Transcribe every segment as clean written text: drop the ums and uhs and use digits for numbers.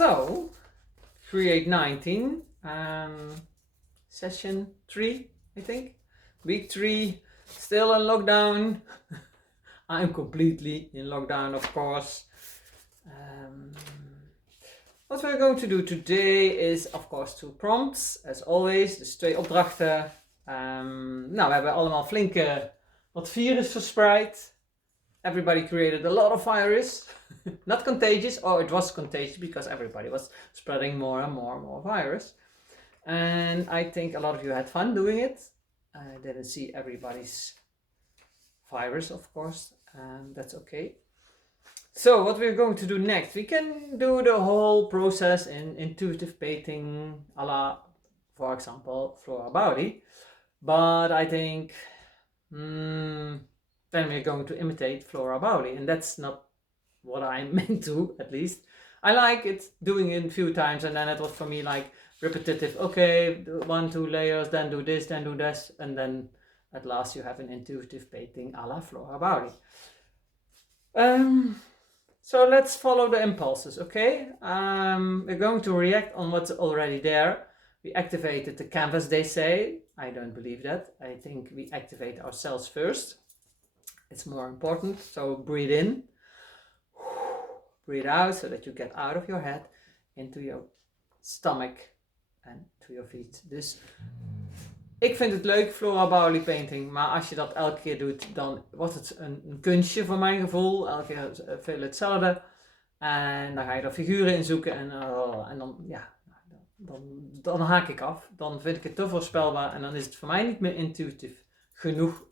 So, create 19, session 3, I think. Week 3, still in lockdown. I'm completely in lockdown, of course. What we're going to do today is, of course, 2 prompts, as always. Dus 2 opdrachten. Nou, we hebben allemaal flinke wat virus verspreid. Everybody created a lot of virus. Not contagious, or it was contagious because everybody was spreading more and more virus. And I think a lot of you had fun doing it. I didn't see everybody's virus, of course, and that's okay. So what we're going to do next, we can do the whole process in intuitive painting, a la, for example, Flora Bowley. But I think then we're going to imitate Flora Bowley, and that's not what I'm meant to, at least. I like it doing it a few times, and then it was for me like repetitive. Okay, 1, 2 layers, then do this, then do this, and then at last you have an intuitive painting a la Flora Bowley. So let's follow the impulses, okay? We're going to react on what's already there. We activated the canvas, they say. I don't believe that. I think we activate ourselves first. It's more important. So breathe in, breathe out, so that you get out of your head into your stomach and to your feet. Dus ik vind het leuk, Flora Bowley painting, maar als je dat elke keer doet, dan wordt het een kunstje voor mijn gevoel. Elke keer veel hetzelfde. En dan ga je er figuren in zoeken en dan, ja, dan haak ik af. Dan vind ik het te voorspelbaar en dan is het voor mij niet meer intuïtief genoeg.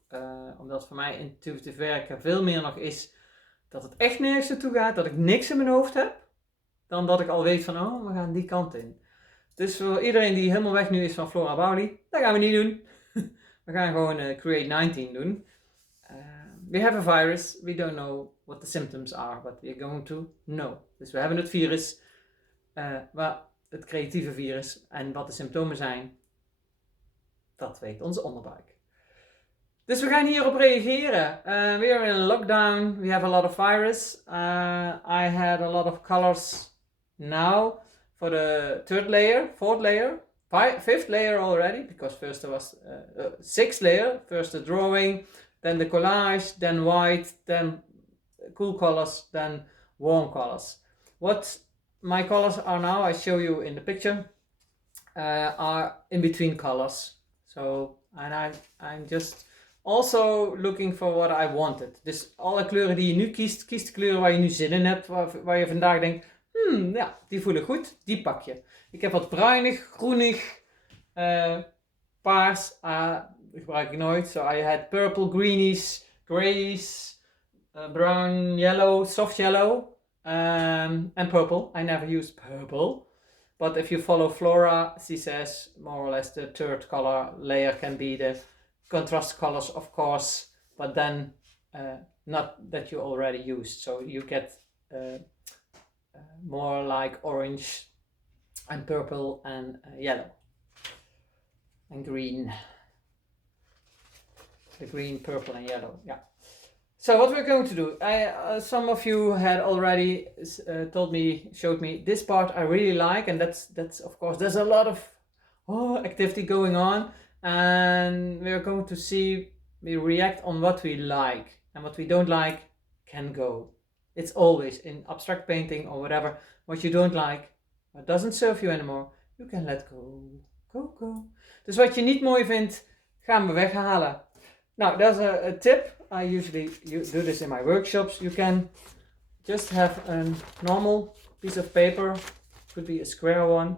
Omdat voor mij intuïtief werken veel meer nog is dat het echt nergens naartoe gaat, dat ik niks in mijn hoofd heb, dan dat ik al weet van, oh, we gaan die kant in. Dus voor iedereen die helemaal weg nu is van Flora Bowley, dat gaan we niet doen. We gaan gewoon Create 19 doen. We have a virus, we don't know what the symptoms are, but we're going to know. Dus we hebben het virus, het creatieve virus, en wat de symptomen zijn, dat weet onze onderbuik. Dus we gaan hierop reageren. We are in a lockdown, we have a lot of virus. I had a lot of colors now. For the 3rd layer, 4th layer, 5th layer already, because first there was 6th layer, first the drawing, then the collage, then white, then cool colors, then warm colors. What my colors are now, I show you in the picture, are in between colors. So, and I'm just also looking for what I wanted. Dus alle kleuren die je nu kiest de kleuren waar je nu zin in hebt, waar je vandaag denkt, ja, die voelen goed, die pak je. Ik heb wat bruinig, groenig, paars, gebruik ik nooit. So I had purple, greenish, grayish, brown, yellow, soft yellow, and purple. I never used purple. But if you follow Flora, she says more or less the 3rd color layer can be the contrast colors, of course, but then not that you already used. So you get more like orange and purple and yellow and green. The green, purple and yellow, yeah. So what we're going to do, some of you had already showed me this part I really like, and that's of course, there's a lot of activity going on, and we're going to see, we react on what we like, and what we don't like can go. It's always in abstract painting or whatever, what you don't like, what doesn't serve you anymore, you can let go, go. Dus wat je niet mooi vindt, gaan we weghalen. Now, there's a tip. I usually do this in my workshops. You can just have a normal piece of paper, could be a square one,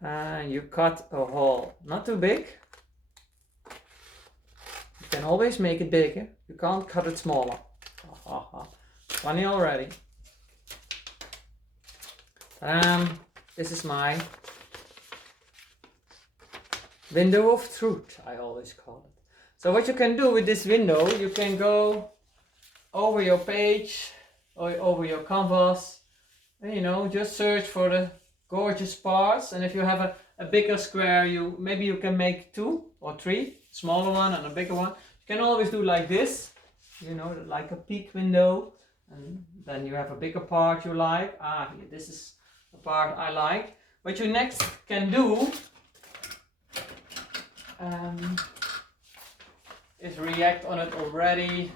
and you cut a hole, not too big. You can always make it bigger. You can't cut it smaller. Funny already. This is my window of truth, I always call it. So what you can do with this window, you can go over your page or over your canvas, and just search for the gorgeous parts. And if you have a bigger square, maybe you can make 2 or 3, smaller one and a bigger one. You can always do like this, like a peak window. And then you have a bigger part you like. This is a part I like. What you next can do is react on it already.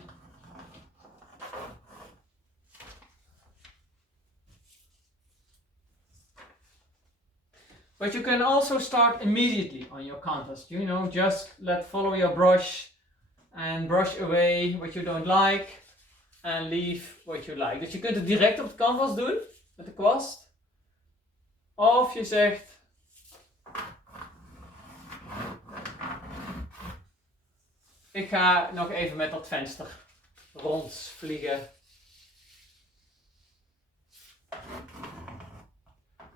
But you can also start immediately on your canvas. You know, just follow your brush and brush away what you don't like and leave wat je like. Dus je kunt het direct op het canvas doen met de kwast. Of je zegt ik ga nog even met dat venster rondvliegen.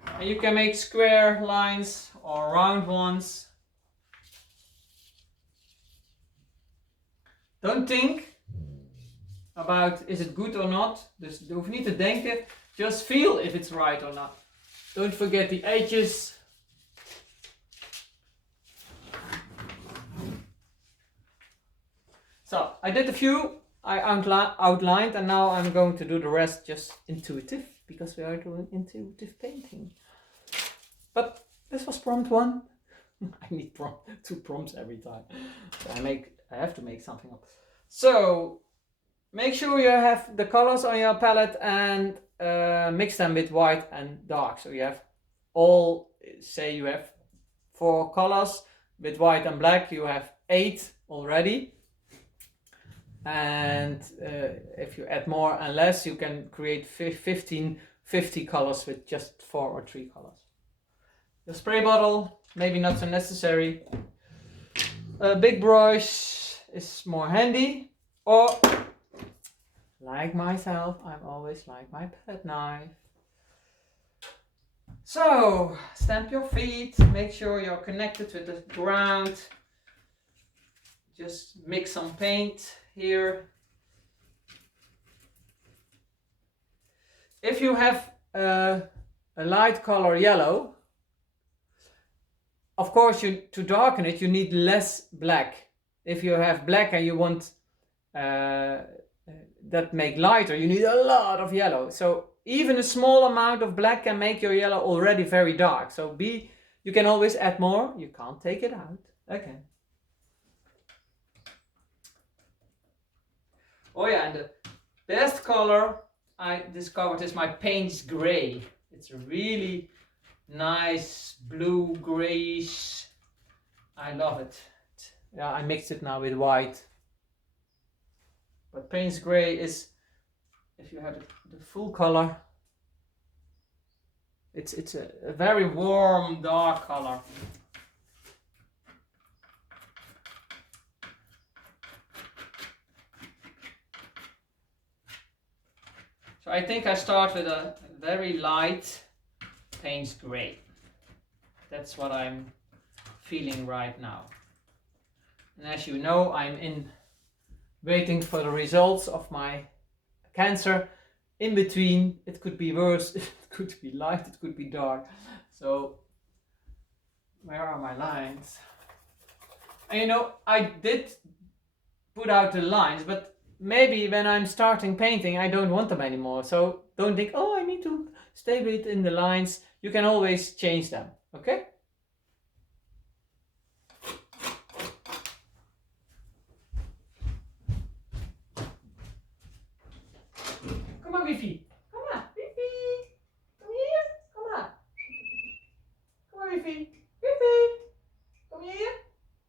And you can make square lines or round ones. Don't think about is it good or not. Dus je hoeft niet te denken. Just feel if it's right or not. Don't forget the edges. So I did a few. I outlined and now I'm going to do the rest just intuitive because we are doing intuitive painting. But this was prompt 1. I need two prompts every time. So I have to make something up. So make sure you have the colors on your palette and mix them with white and dark. So you have say you have 4 colors with white and black. You have 8 already. And if you add more and less, you can create 50 colors with just 4 or 3 colors. The spray bottle, maybe not so necessary. A big brush is more handy. Or, like myself, I'm always like my palette knife. So, stamp your feet, make sure you're connected with the ground. Just mix some paint here. If you have a light color yellow, of course to darken it you need less black. If you have black and you want that make lighter, you need a lot of yellow. So even a small amount of black can make your yellow already very dark. So you can always add more, you can't take it out. Okay. Oh yeah, and the best color I discovered is my Payne's Gray. It's a really nice blue grayish. I love it. Yeah, I mixed it now with white. But Payne's Gray is, if you have the full color, it's a very warm dark color. So I think I start with a very light Payne's Gray. That's what I'm feeling right now. And as you know, I'm waiting for the results of my cancer. In between, it could be worse, it could be light, it could be dark. So, where are my lines? And you know, I did put out the lines, but maybe when I'm starting painting, I don't want them anymore. So don't think, oh, I need to stay within the lines. You can always change them, okay? Come on, Wifi. Come on, Wifi. Come here. Come on. Come on, Wifi. Wifi. Kom je hier?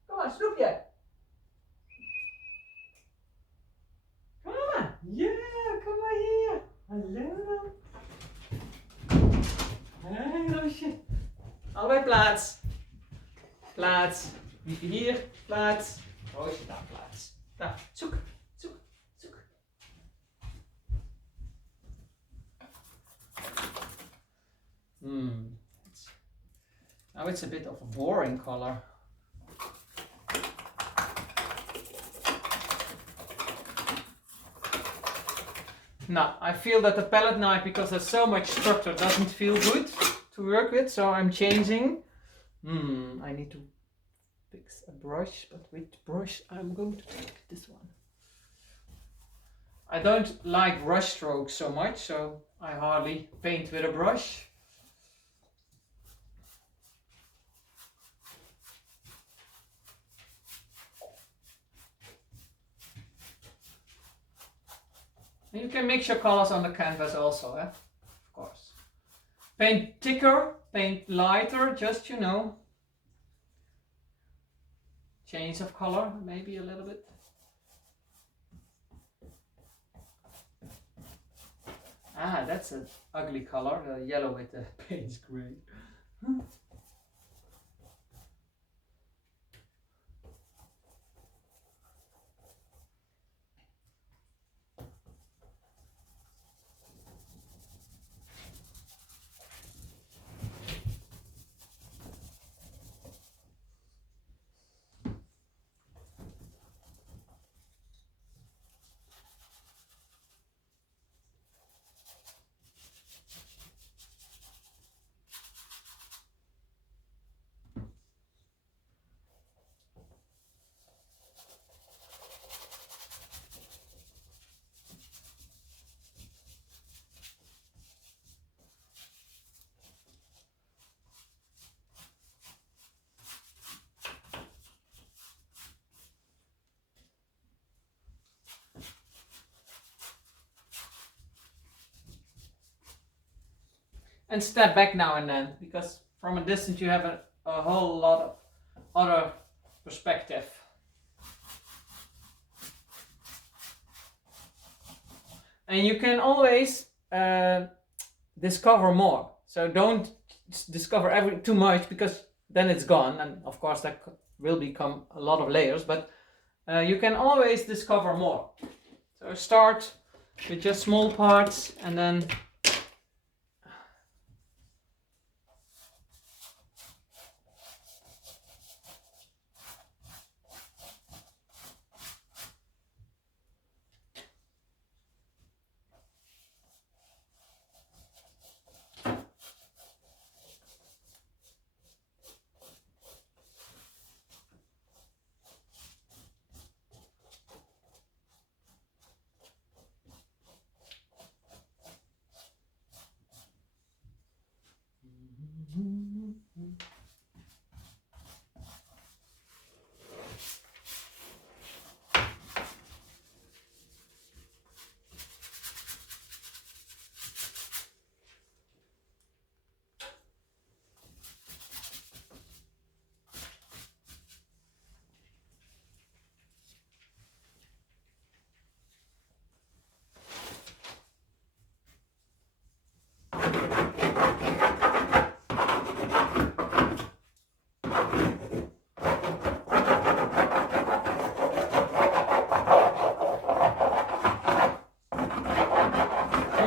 Kom maar, snoepje. Kom maar. Ja, kom maar hier. Hallo. Hé, Roosje. Allebei plaats. Plaats. Wifi hier. Plaats. Roosje daar, plaats. Daar, zoek. Zoek. Zoek. Now it's a bit of a boring color. Now, I feel that the palette knife, because there's so much structure, doesn't feel good to work with, so I'm changing. I need to fix a brush, but which brush I'm going to take? This one. I don't like brush strokes so much, so I hardly paint with a brush. And you can mix your colors on the canvas also, of course. Paint thicker, paint lighter, just change of color, maybe a little bit. Ah, that's an ugly color, the yellow with the paint gray. And step back now and then, because from a distance you have a whole lot of other perspective. And you can always discover more. So don't discover too much, because then it's gone, and of course that will become a lot of layers, but you can always discover more. So start with just small parts, and then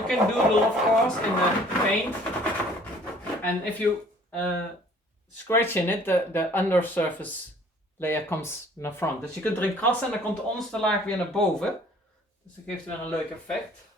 you can doodle, of course, in the paint, and if you scratch in it, the undersurface layer comes naar front. Dus je kunt erin krassen en dan komt de onderste laag weer naar boven. Dus dat geeft weer een leuk effect.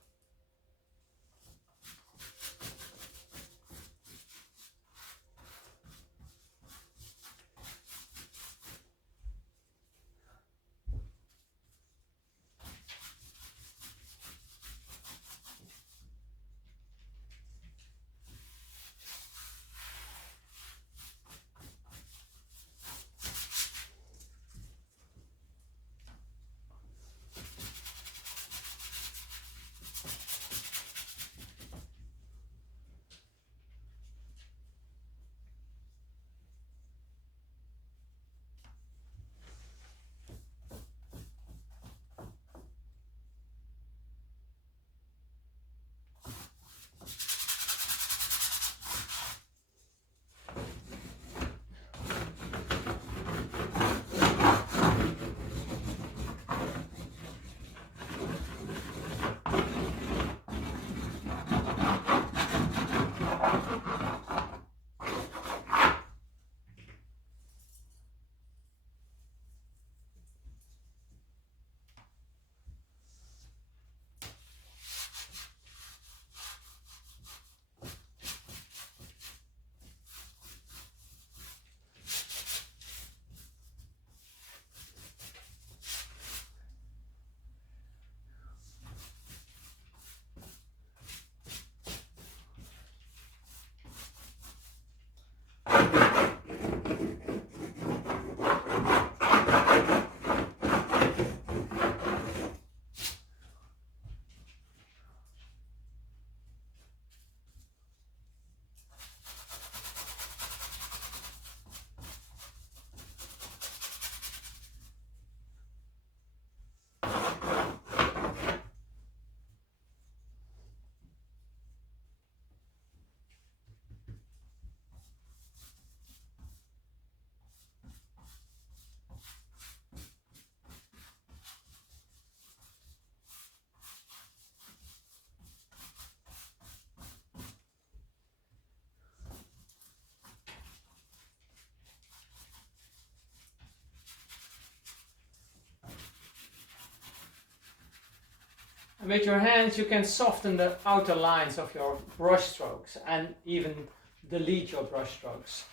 With your hands you can soften the outer lines of your brush strokes and even delete your brush strokes.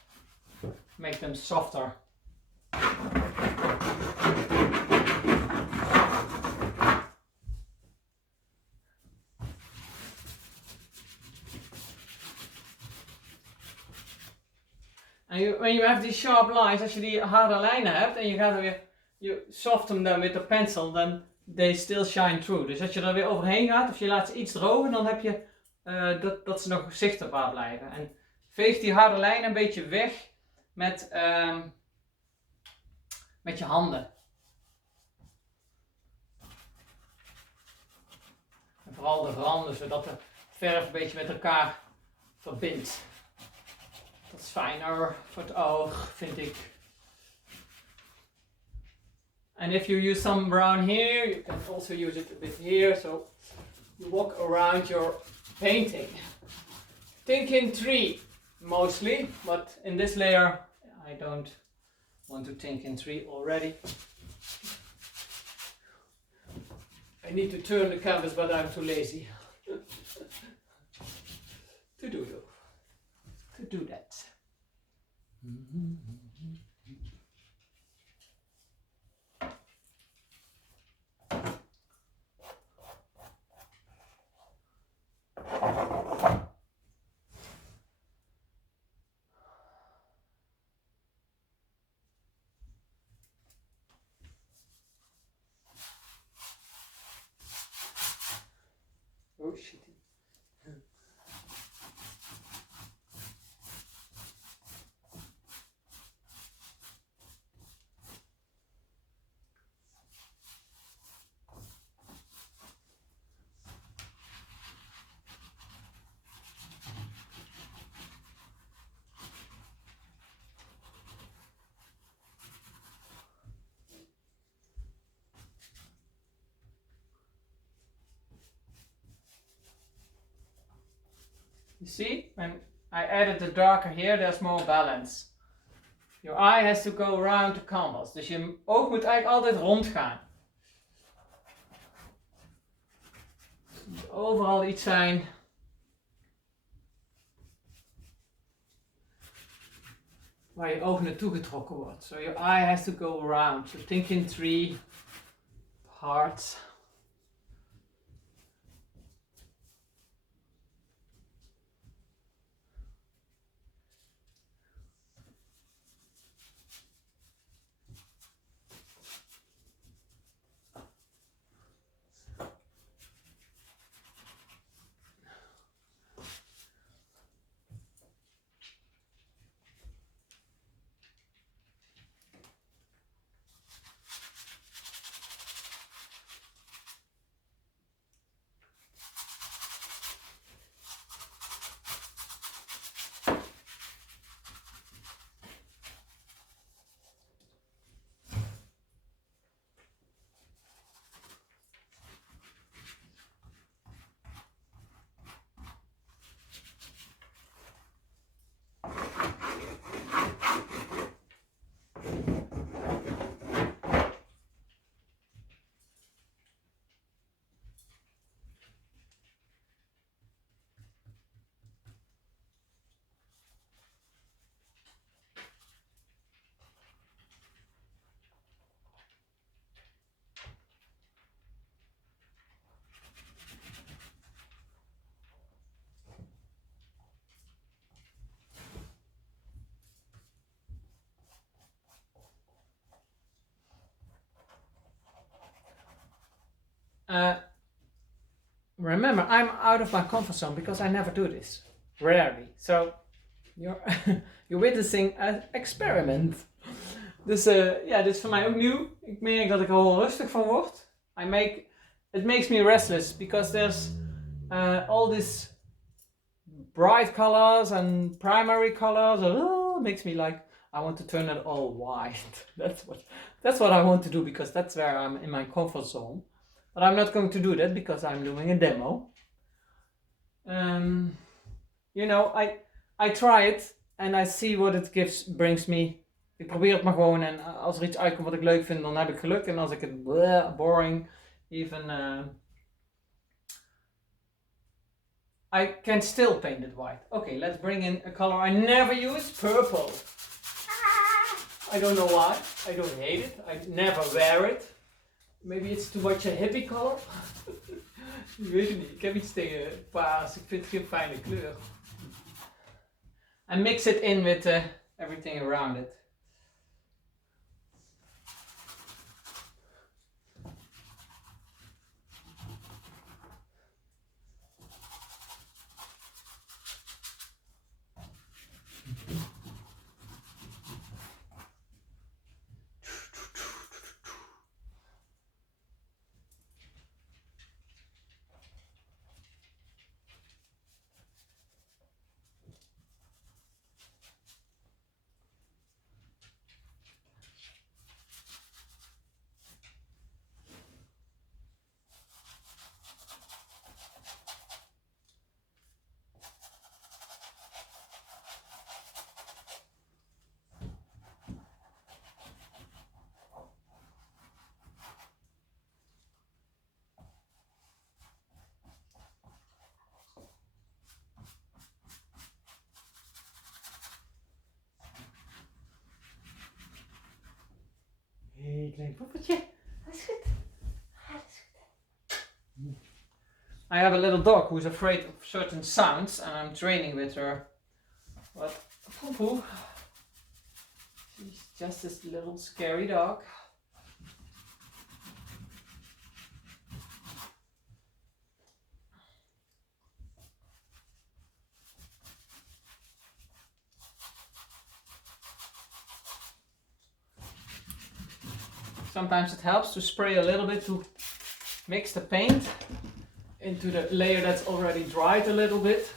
Make them softer. En when you have these sharp lines, als je die harde lijnen hebt en je gaat er weer, je soften them with the pencil, then they still shine through. Dus als je er weer overheen gaat of je laat ze iets drogen, dan heb je dat ze nog zichtbaar blijven. En veeg die harde lijnen een beetje weg met je handen. En vooral de randen, zodat de verf een beetje met elkaar verbindt. Dat is fijner voor het oog, vind ik. And if you use some brown here, you can also use it a bit here, so you walk around your painting. Think in 3 mostly, but in this layer I don't want to think in 3 already. I need to turn the canvas, but I'm too lazy to do that. Oh shit. You see, when I added the darker here, there's more balance. Your eye has to go around the canvas. Dus je oog moet eigenlijk altijd rondgaan. Er moet overal iets zijn waar je oog naartoe getrokken wordt. So your eye has to go around. So think in 3 parts. Remember, I'm out of my comfort zone because I never do this. Rarely. So you're witnessing an experiment. Dus ja, dit is voor mij ook nieuw. Ik merk dat ik er heel rustig van word. It makes me restless because there's all these bright colors and primary colors. Makes me like I want to turn it all white. That's what I want to do because that's where I'm in my comfort zone. But I'm not going to do that because I'm doing a demo. You know, I try it and I see what it brings me. Ik probeer het maar gewoon en als er iets uitkomt wat ik leuk vind, dan heb ik geluk. En als ik het boring, even I can still paint it white. Okay, let's bring in a color I never use, purple. I don't know why. I don't hate it. I never wear it. Maybe it's too much a hippie color. Ik weet het niet. Ik heb iets tegen paars. Ik vind het geen fijne kleur. And mix it in with everything around it. Hey, klein poppetje. Dat is goed. Dat is goed. I have a little dog who's afraid of certain sounds and I'm training with her. But Poo-Poo, she's just this little scary dog. Sometimes it helps to spray a little bit to mix the paint into the layer that's already dried a little bit.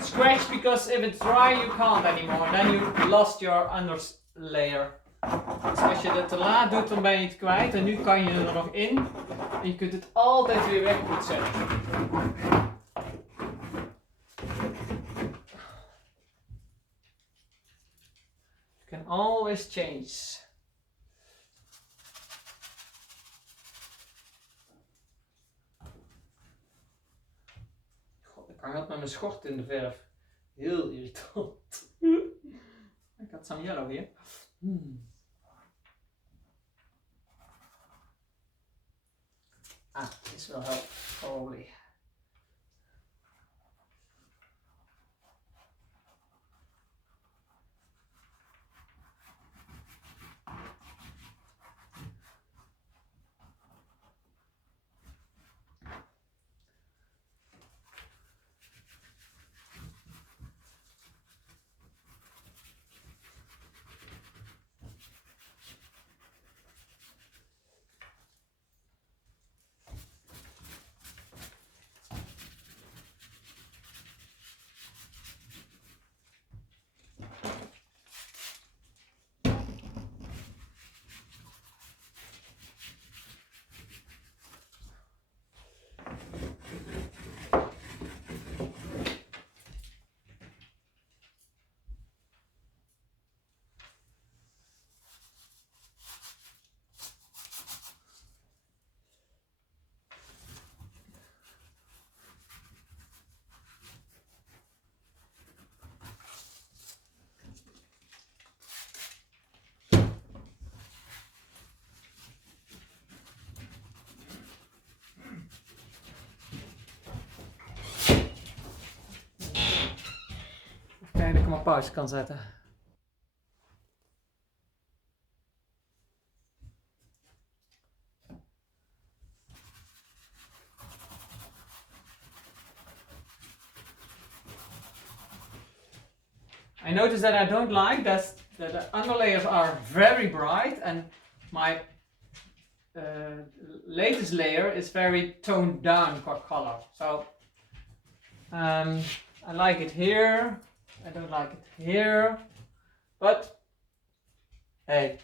Scratch, because if it's dry you can't anymore. Then you lost your under layer. Dus als je het te laat doet, dan ben je het kwijt. En nu kan je er nog in. En je kunt het altijd weer wegpoetsen. You can always change. God, ik hang altijd met mijn schort in de verf. Heel irritant. I got some yellow here. This will help, probably. Kijk dat ik hem op pauze kan zetten. I notice that I don't like that the underlayers are very bright and my latest layer is very toned down color. So I like it here. I don't like it here, but hey,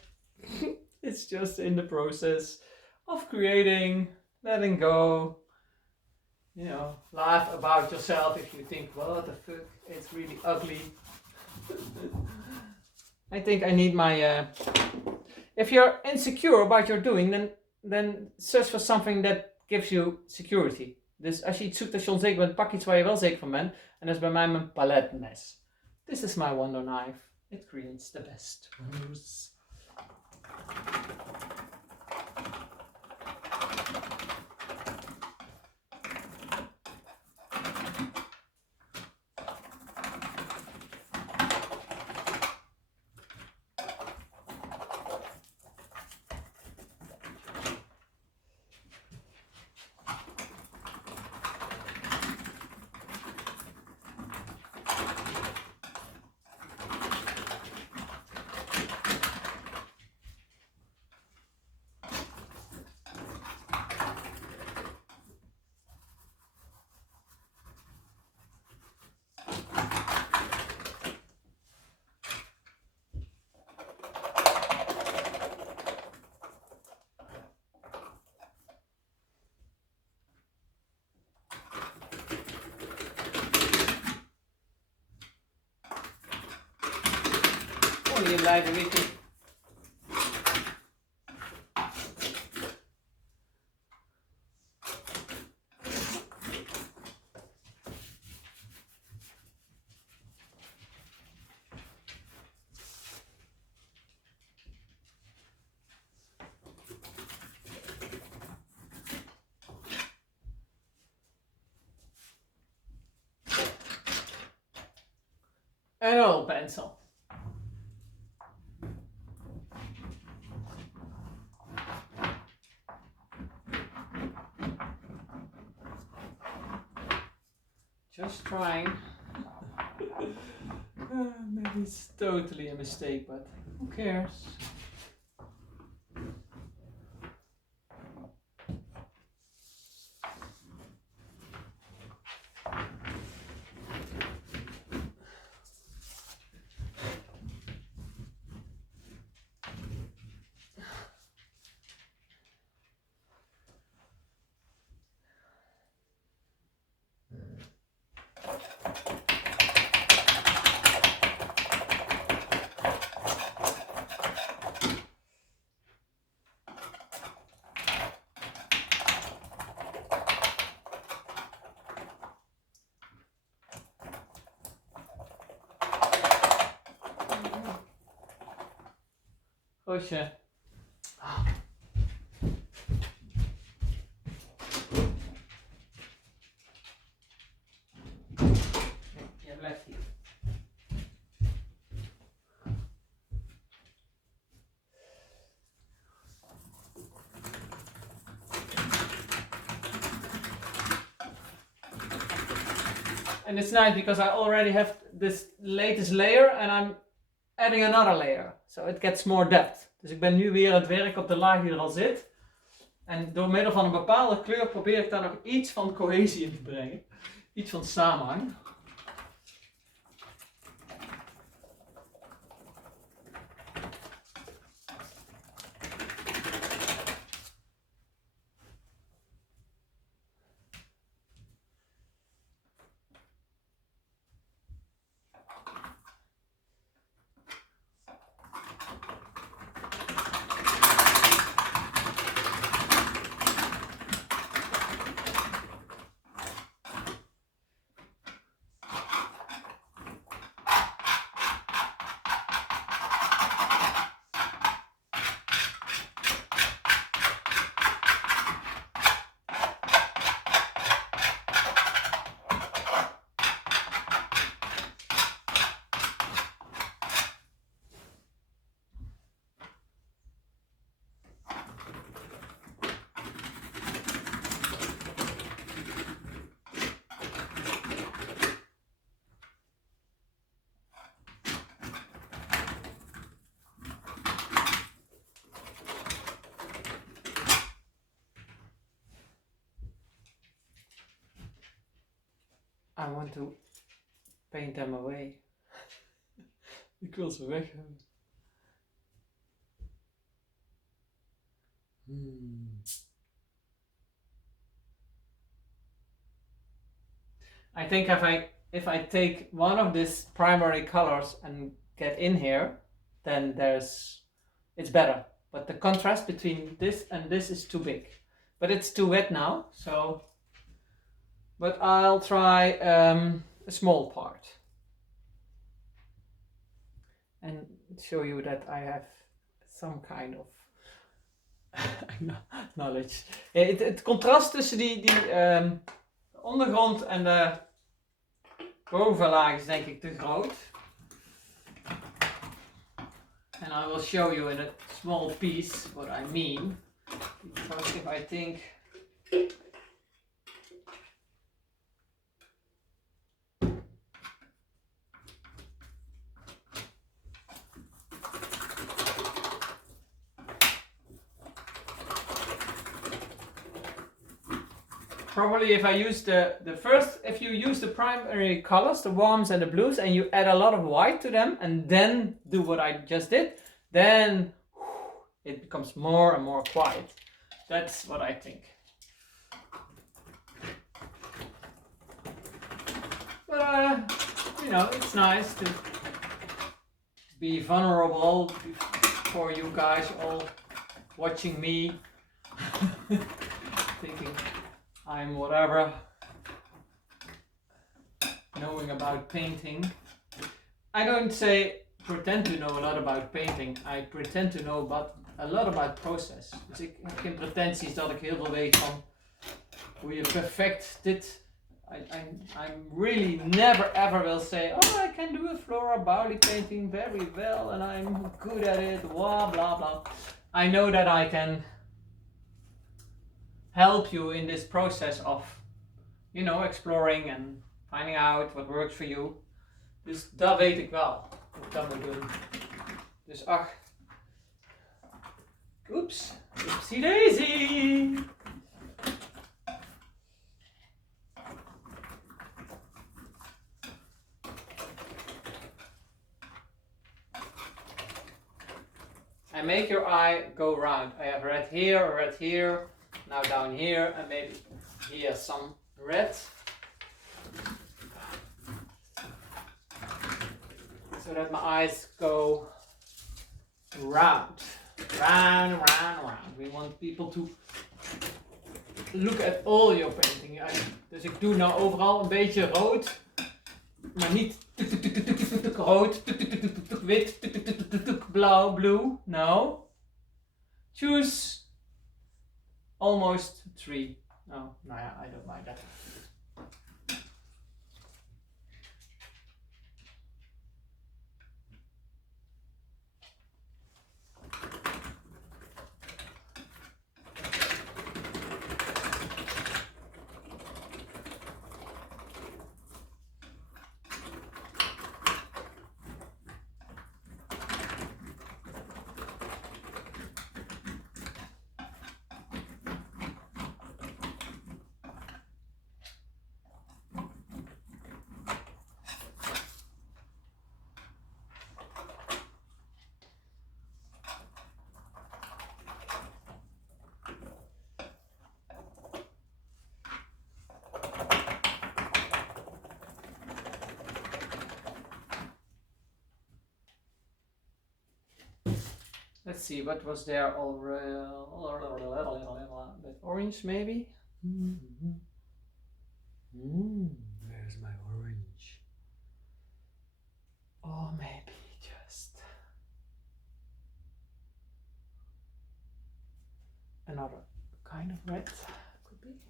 it's just in the process of creating, letting go, you know, laugh about yourself if you think, what the fuck, it's really ugly. I think I need my... If you're insecure about your doing, then search for something that gives you security. Dus als je iets zoekt als je onzeker bent, pak iets waar je wel zeker van bent. En dat is bij mij mijn paletmes. This is my wonder knife. It creates the best wonders. Hier blijven wikken. Een oil pencil. Just trying. Maybe it's totally a mistake, but who cares? Roosje. Jij blijft hier. And it's nice because I already have this latest layer and I'm adding another layer. So it gets more depth. Dus ik ben nu weer aan het werken op de laag die er al zit. En door middel van een bepaalde kleur probeer ik daar nog iets van cohesie in te brengen. Iets van samenhang. I want to paint them away. Ik wil ze weg hebben. I think if I if I take one of these primary colors and get in here, then it's better. But the contrast between this and this is too big. But it's too wet now, so, but I'll try a small part and show you that I have some kind of knowledge. Het contrast tussen die ondergrond en de bovenlaag is denk ik te groot. And I will show you in a small piece what I mean. Because if I think probably if I use the first, if you use the primary colors, the warms and the blues, and you add a lot of white to them and then do what I just did, then it becomes more and more quiet. That's what I think. But you know, it's nice to be vulnerable for you guys all watching me thinking I'm whatever knowing about painting. I don't pretend to know a lot about painting. I pretend to know a lot about process. Dus ik heb geen pretenties dat ik heel veel weet van hoe je perfect dit. I'm really never ever will say, oh, I can do a Flora Bowley painting very well and I'm good at it, blah blah blah. I know that I can help you in this process of, you know, exploring and finding out what works for you. Dus dat weet ik wel, wat ik dan moet doen. Dus ach, oeps, oopsie daisy. And make your eye go round. I have red here, now down here, and maybe here some red. So that my eyes go round. Round. We want people to look at all your painting. Dus ik doe nou overal een beetje rood, maar niet rood, wit, blauw, blue. No. Choose almost 3. Oh, nou ja, I don't mind that. Let's see, what was there already? Orange maybe? Where's my orange? Oh, maybe just another kind of red could be.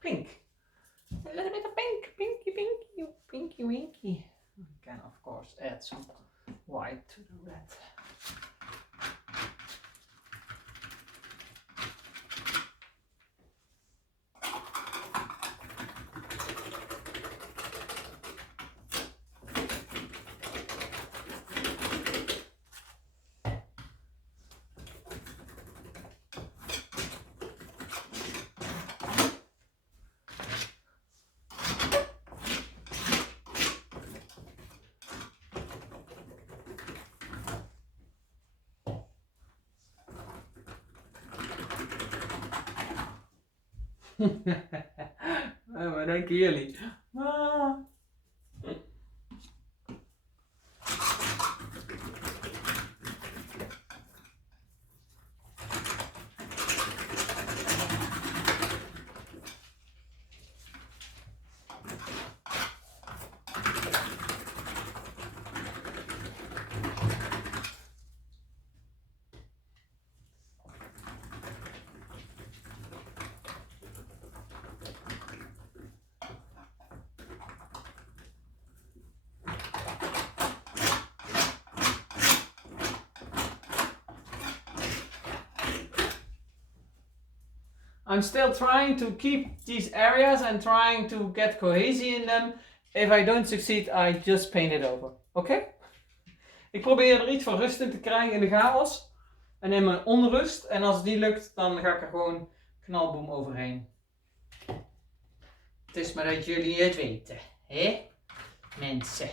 Pink. A little bit of pink, pinky winky. We can of course add some white to the red. Maar danken jullie. Ah. I'm still trying to keep these areas and trying to get cohesie in them. If I don't succeed, I just paint it over. Oké? Ik probeer er iets van rust in te krijgen in de chaos. En in mijn onrust. En als het niet lukt, dan ga ik er gewoon knalboom overheen. Het is maar dat jullie het weten. Hè? Mensen.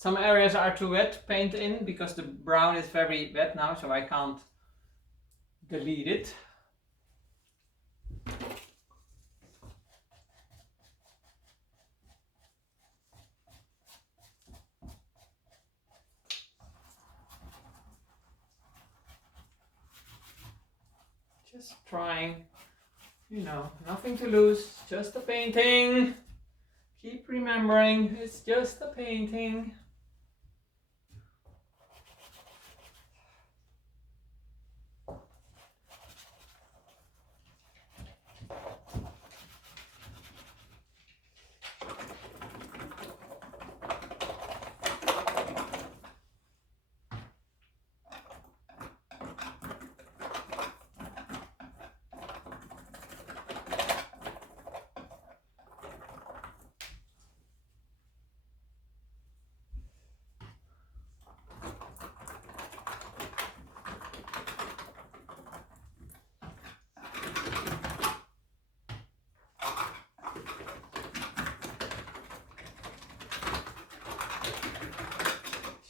Some areas are too wet to paint in because the brown is very wet now, so I can't delete it. Just trying, you know, nothing to lose, just a painting. Keep remembering, it's just a painting.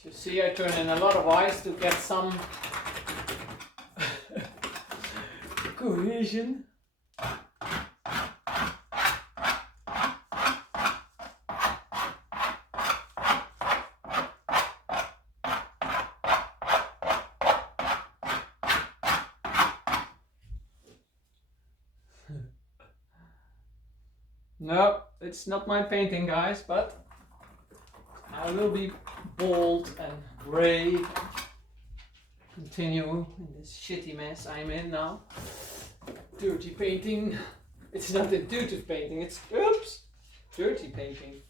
You see, I turn in a lot of ice to get some cohesion. No, it's not my painting, guys, but I will be bold and brave. Continue in this shitty mess I'm in now. Dirty painting. It's not intuitive painting, it's oops, dirty painting.